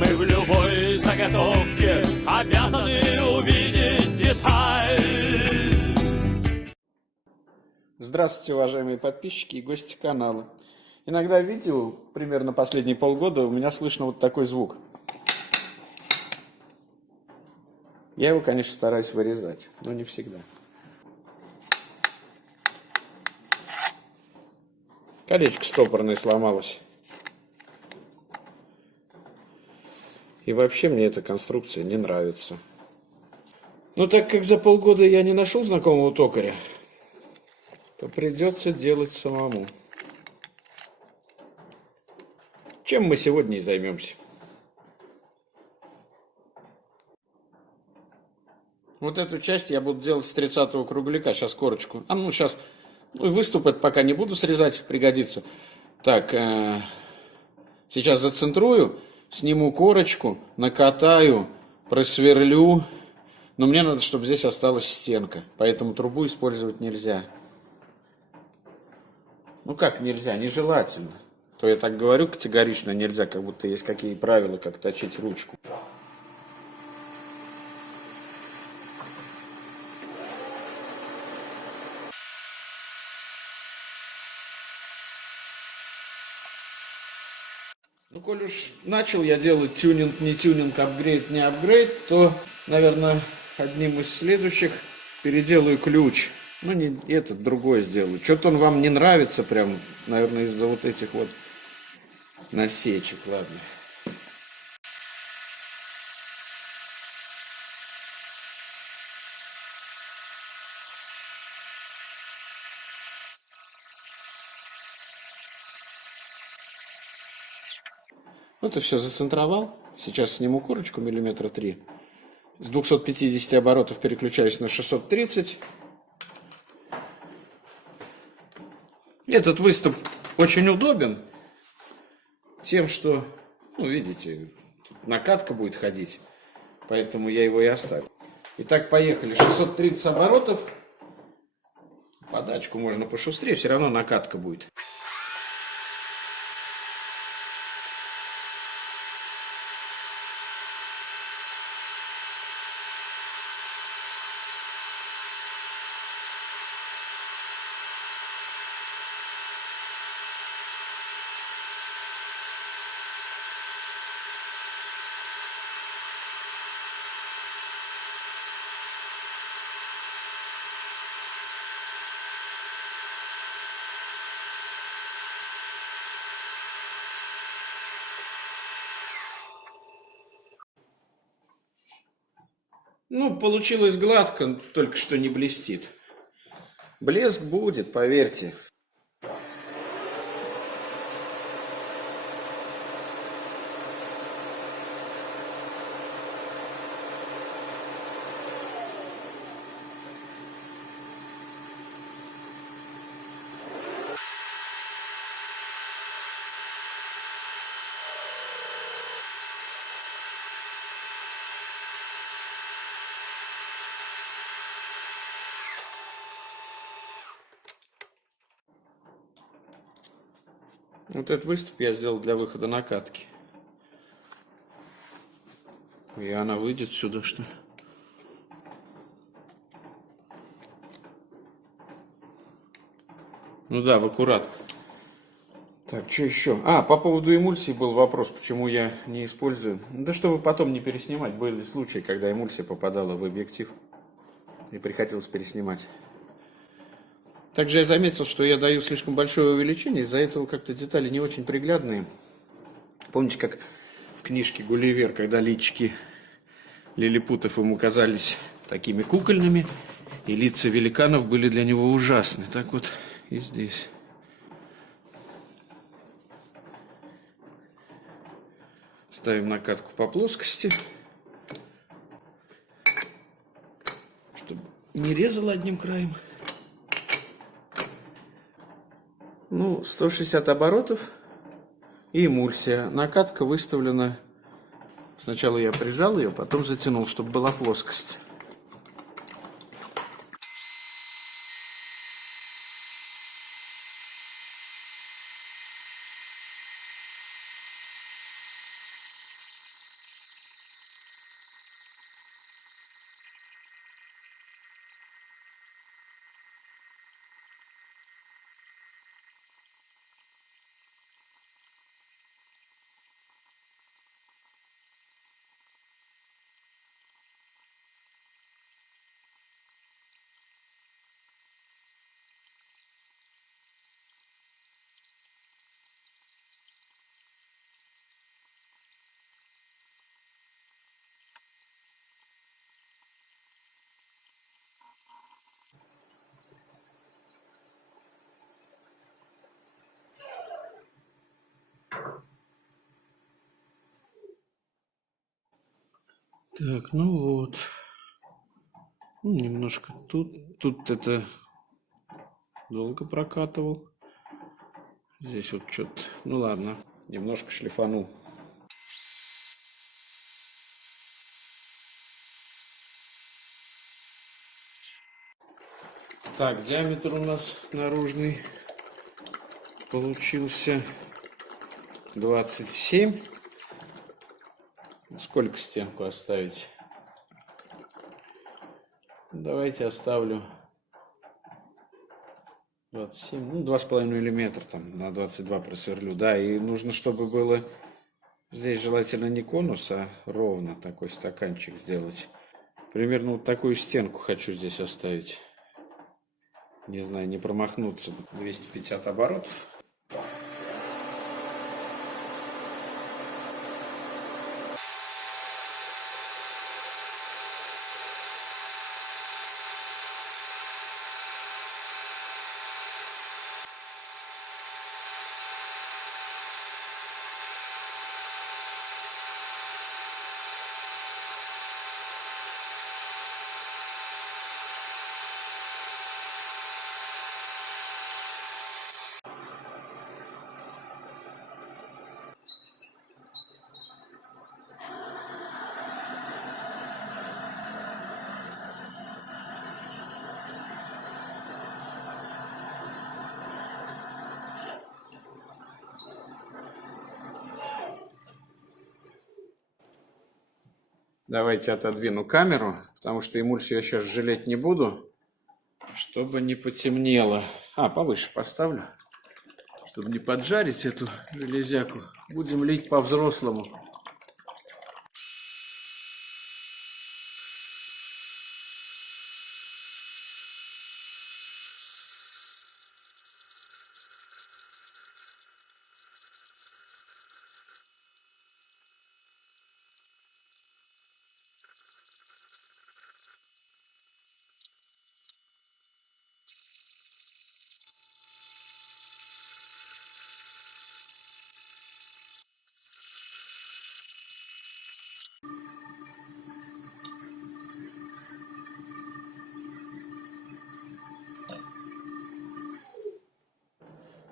Мы в любой заготовке обязаны увидеть деталь. Здравствуйте, уважаемые подписчики и гости канала. Иногда в видео, примерно последние полгода, у меня слышно вот такой звук. Я его, конечно, стараюсь вырезать, но не всегда. Колечко стопорное сломалось. И вообще мне эта конструкция не нравится. Но так как за полгода я не нашел знакомого токаря, то придется делать самому. Чем мы сегодня и займемся. Вот эту часть я буду делать с 30-го кругляка. Сейчас корочку. Сейчас выступ это пока не буду срезать, пригодится. Так, сейчас зацентрую, сниму корочку, накатаю, просверлю. Но мне надо, чтобы здесь осталась стенка. Поэтому трубу использовать нельзя. Ну как нельзя? Нежелательно. То я так говорю категорично нельзя, как будто есть какие правила, как точить ручку. Ну, коль уж начал я делать тюнинг, не тюнинг, апгрейд, не апгрейд, то, наверное, одним из следующих переделаю ключ. Ну, не этот, другой сделаю. Что-то он вам не нравится прям, наверное, из-за вот этих вот насечек, ладно. Вот и все, зацентровал. Сейчас сниму корочку миллиметра 3. С 250 оборотов переключаюсь на 630. Этот выступ очень удобен тем, что, видите, тут накатка будет ходить. Поэтому я его и оставил. Итак, поехали. 630 оборотов. Подачку можно пошустрее, все равно накатка будет. Получилось гладко, только что не блестит. Блеск будет, поверьте. Вот этот выступ я сделал для выхода накатки. И она выйдет сюда, что ли? Ну да, в аккурат. Так, что еще? По поводу эмульсии был вопрос, почему я не использую. Да чтобы потом не переснимать. Были случаи, когда эмульсия попадала в объектив. И приходилось переснимать. Также я заметил, что я даю слишком большое увеличение. Из-за этого как-то детали не очень приглядные. Помните, как в книжке Гулливер, когда личики лилипутов ему казались такими кукольными, и лица великанов были для него ужасны. Так вот и здесь. Ставим накатку по плоскости, чтобы не резало одним краем. 160 оборотов и эмульсия. Накатка выставлена. Сначала я прижал ее, потом затянул, чтобы была плоскость. Так, ну вот. Ну, немножко тут. Тут это долго прокатывал. Здесь вот что-то. Ну ладно, немножко шлифанул. Так, диаметр у нас наружный получился 27. Сколько стенку оставить? Давайте оставлю 27, ну 2,5 миллиметра там на 22 просверлю. Да, и нужно, чтобы было здесь желательно не конус, а ровно такой стаканчик сделать. Примерно вот такую стенку хочу здесь оставить. Не знаю, не промахнуться. 250 оборотов. Давайте отодвину камеру, потому что эмульсию я сейчас жалеть не буду, чтобы не потемнело. Повыше поставлю, чтобы не поджарить эту железяку. Будем лить по-взрослому.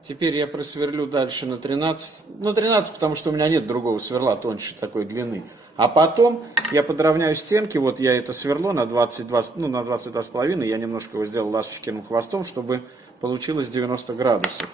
Теперь я просверлю дальше на 13. На 13, потому что у меня нет другого сверла тоньше такой длины. А потом я подровняю стенки. Вот я это сверло на 22, ну на 22,5. Я немножко его сделал ласточкиным хвостом, чтобы получилось 90 градусов.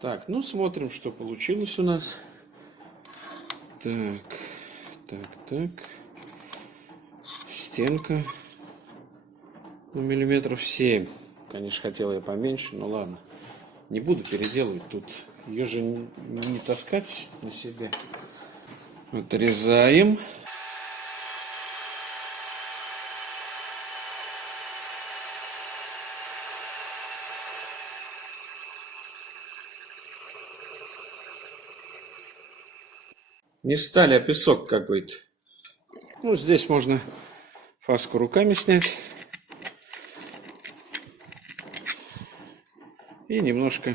Так, ну смотрим, что получилось у нас. Так. Стенка. Ну, миллиметров 7. Конечно, хотел я поменьше, но ладно. Не буду переделывать тут. Ее же не таскать на себе. Отрезаем. Не сталь, а песок какой-то. Ну, здесь можно фаску руками снять. И немножко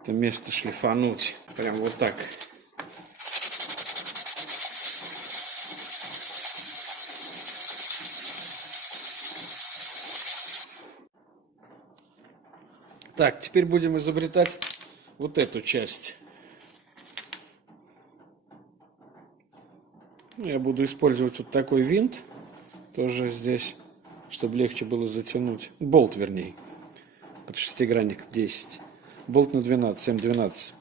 это место шлифануть. Прям вот так. Так, теперь будем изобретать вот эту часть. Я буду использовать вот такой винт, тоже здесь, чтобы легче было затянуть. Болт, вернее. Под шестигранник 10. Болт на 12, М12.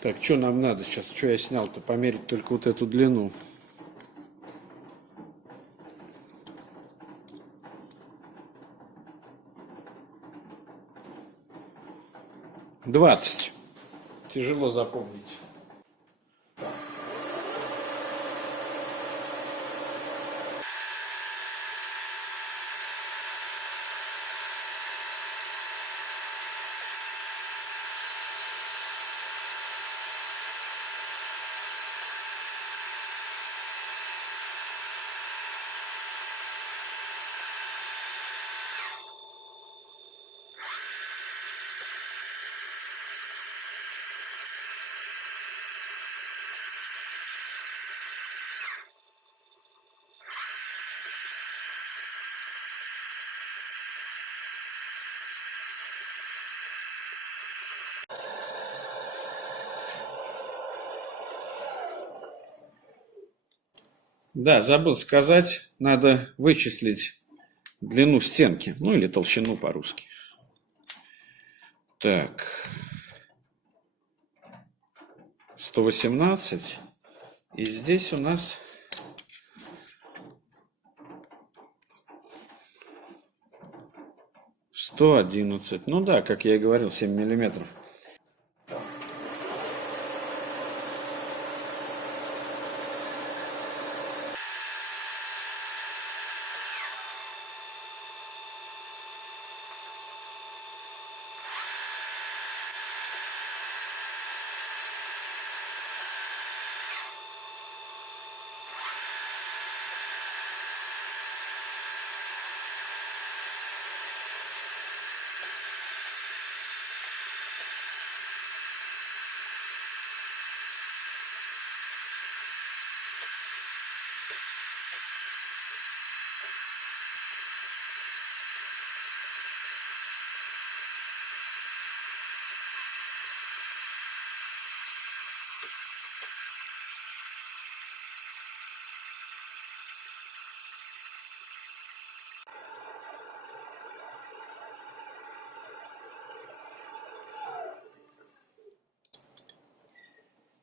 Так, что нам надо сейчас? Что я снял-то? Померить только вот эту длину. «20». Тяжело запомнить. Да, забыл сказать, надо вычислить длину стенки, ну или толщину по-русски. Так, 118, и здесь у нас 111. Ну да, как я и говорил, 7 миллиметров.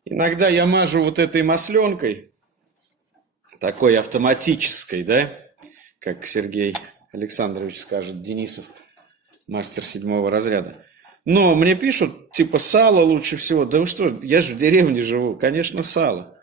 Иногда я мажу вот этой масленкой, такой автоматической, да, как Сергей Александрович скажет, Денисов, мастер 7 разряда. Но мне пишут, типа, сало лучше всего. Да вы что, я же в деревне живу, конечно, сало.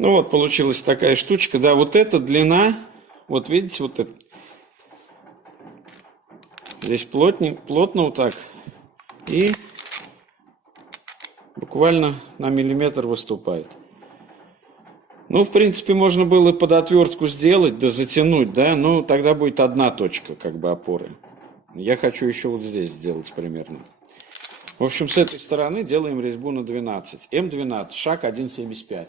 Ну вот, получилась такая штучка, да, вот эта длина, вот видите, вот это. Здесь плотно вот так, и буквально на миллиметр выступает. Ну, в принципе, можно было под отвертку сделать, да затянуть, да, но тогда будет одна точка, как бы, опоры. Я хочу еще вот здесь сделать примерно. В общем, с этой стороны делаем резьбу на 12. М12, шаг 1,75.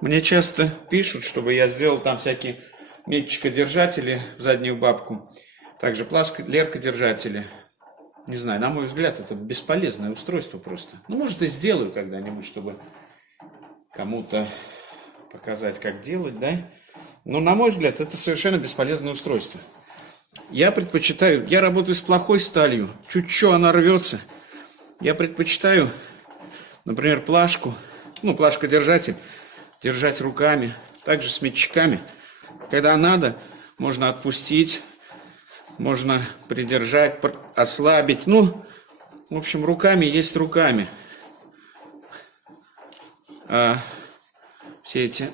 Мне часто пишут, чтобы я сделал там всякие метчикодержатели в заднюю бабку, также леркодержатели. Не знаю, на мой взгляд, это бесполезное устройство просто. Ну, может, и сделаю когда-нибудь, чтобы кому-то показать, как делать, да? Но, на мой взгляд, это совершенно бесполезное устройство. Я предпочитаю, я работаю с плохой сталью, чуть-чуть она рвется. Я предпочитаю, например, плашку, ну, плашкодержатель, держать руками, также с метчиками. Когда надо, можно отпустить, можно придержать, ослабить. Ну, в общем, руками есть руками. А все эти...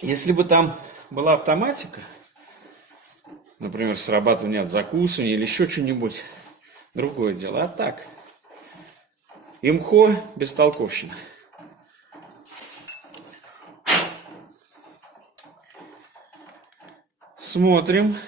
Если бы там была автоматика, например, срабатывание от закусывания или еще что-нибудь, другое дело. А так, Имхо, бестолковщина. Смотрим.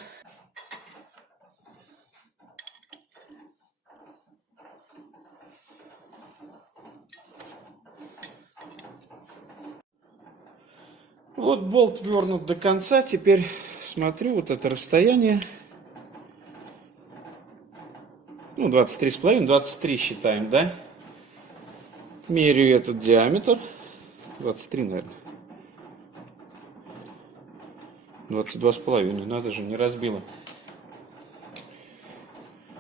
Вот болт вернут до конца. Теперь смотрю вот это расстояние. Ну, 23,5, 23 считаем, да? Меряю этот диаметр. 23, наверное. 22,5, надо же, не разбила.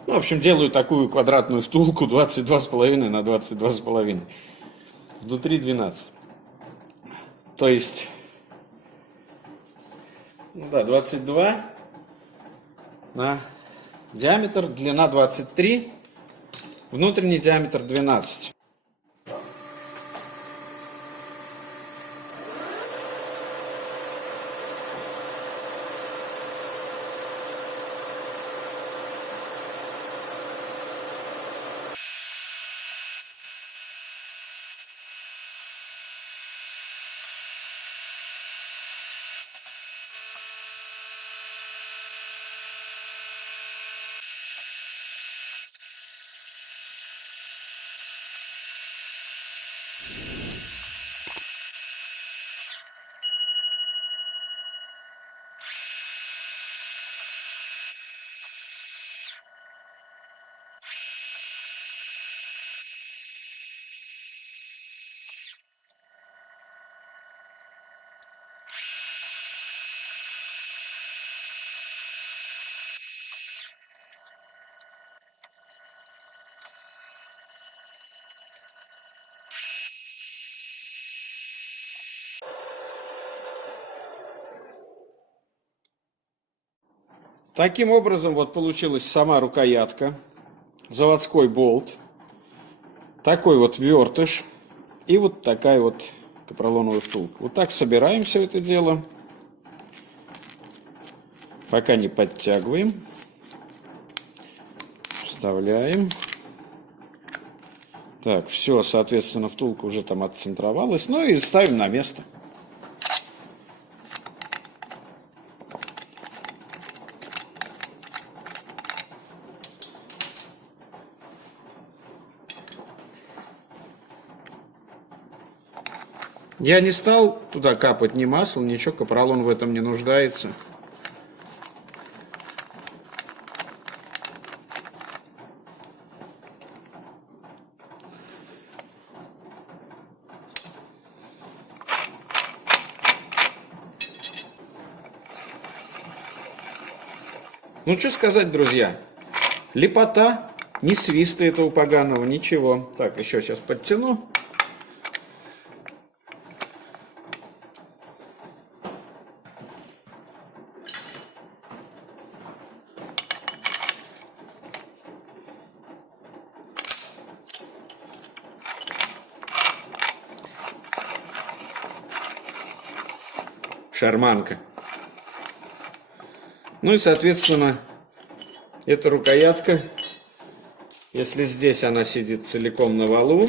Ну, в общем, делаю такую квадратную втулку 22,5 на 22,5. Внутри 12. То есть, ну да, 22 на диаметр, длина 23, внутренний диаметр 12. Таким образом вот получилась сама рукоятка, заводской болт, такой вот вертыш и вот такая вот капролоновая втулка. Вот так собираем все это дело, пока не подтягиваем, вставляем. Так, все, соответственно, втулка уже там отцентровалась, ну и ставим на место. Я не стал туда капать ни масла, ничего, капролон в этом не нуждается. Ну, что сказать, друзья, лепота, ни свиста этого поганого, ничего. Так, еще сейчас подтяну. Шарманка. Ну и, соответственно, эта рукоятка, если здесь она сидит целиком на валу,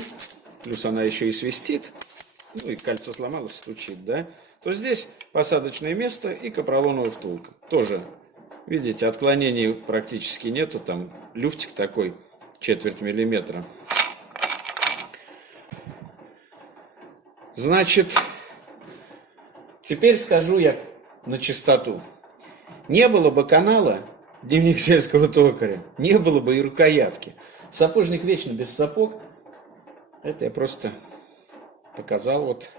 плюс она еще и свистит, ну и кольцо сломалось, стучит, да, то здесь посадочное место и капролоновая втулка. Тоже, видите, отклонений практически нету, там люфтик такой, 1/4 миллиметра. Значит, теперь скажу я на чистоту. Не было бы канала «Дневник сельского токаря», не было бы и рукоятки. Сапожник вечно без сапог. Это я просто показал вот.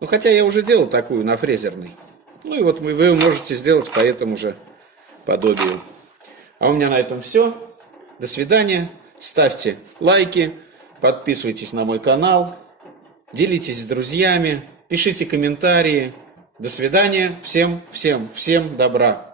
Ну, хотя я уже делал такую на фрезерной. Ну, и вот вы можете сделать по этому же подобию. А у меня на этом все. До свидания. Ставьте лайки, подписывайтесь на мой канал, делитесь с друзьями, пишите комментарии. До свидания. Всем добра.